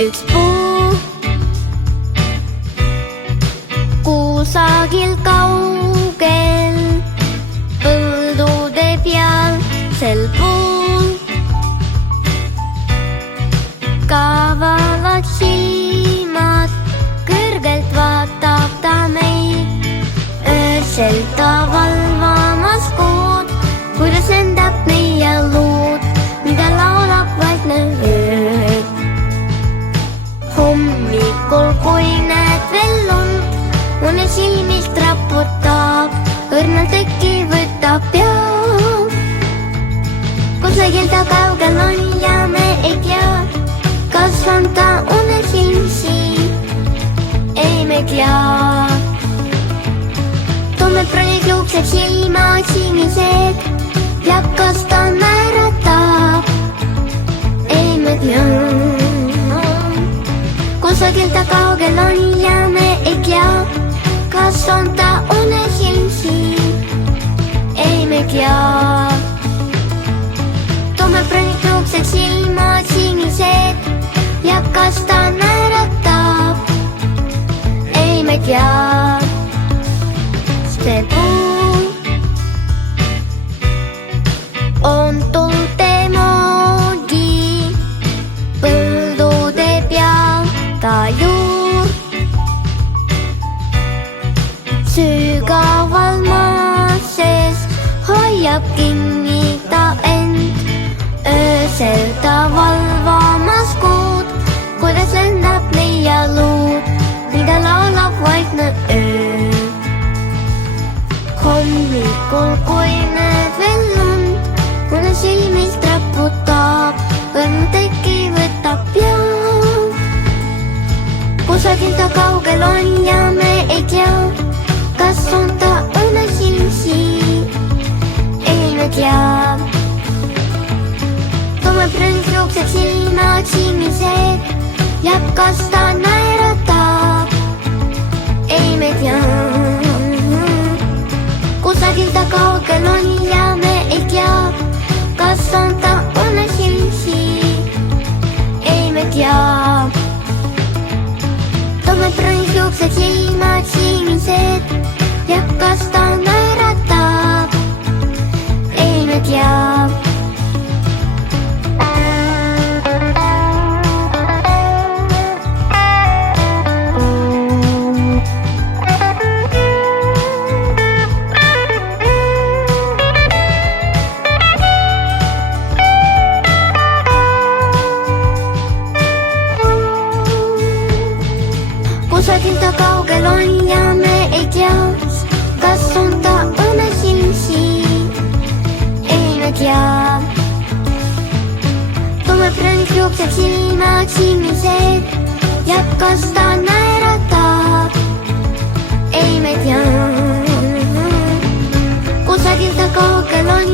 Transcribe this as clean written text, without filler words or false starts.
üks puu kusagil kaugel põldude peal. Sel puul kavalad silmad, kõrgelt vaatab ta meid. Öösel ta valvamas kood, kuidas lendab meie luud, mida laulab vaikne öö. Hommikul, kui näed veel lund, une silmist raputab, õrnalt äkki võtab peab. Kusagil ta kaugel on ja me ei tea, kas on ta unes ilmsi, ei me tea. Tummepronid juuksed, silmad sinised ja kas ta naeratab, ei me tea. Kusagil ta kaugel on ja me ei tea, kas on ta unes ilmsi, ei me tea. Tummepronid juuksed, silmad sinised ja kas ta naeratab, ei me tea. See puu on tulte moodi põldude peal, ta juur sügaval maa sees hoiab kinni ta end. Öösel ta valvamas kuud, kuidas lendab meie luud, mida laulab vaikne öö. Hommikul, kui näed veel lund, une silmist raputab, õrnalt äkki võtab peab. Kusagil ta kaugel on ja me ei tea, kas on ta unes ilmsi, ei me tea. Tummepronid juuksed, silmad sinised ja kas ta naeratab, ei me tea. Kusagil ta kaugel on ja me ei tea, kas on ta unes ilmsi, ei me tea. Tummepronid juuksed, silmad sinised ja kas ta naeratab, ei me tea. Kusagil ta kaugel on ja me ei tea, kas on ta unes ilmsi, ei me tea. Tummepronid juuksed, silmad sinised ja kas ta naeratab, ei me tea. Kusagil ta kaugel on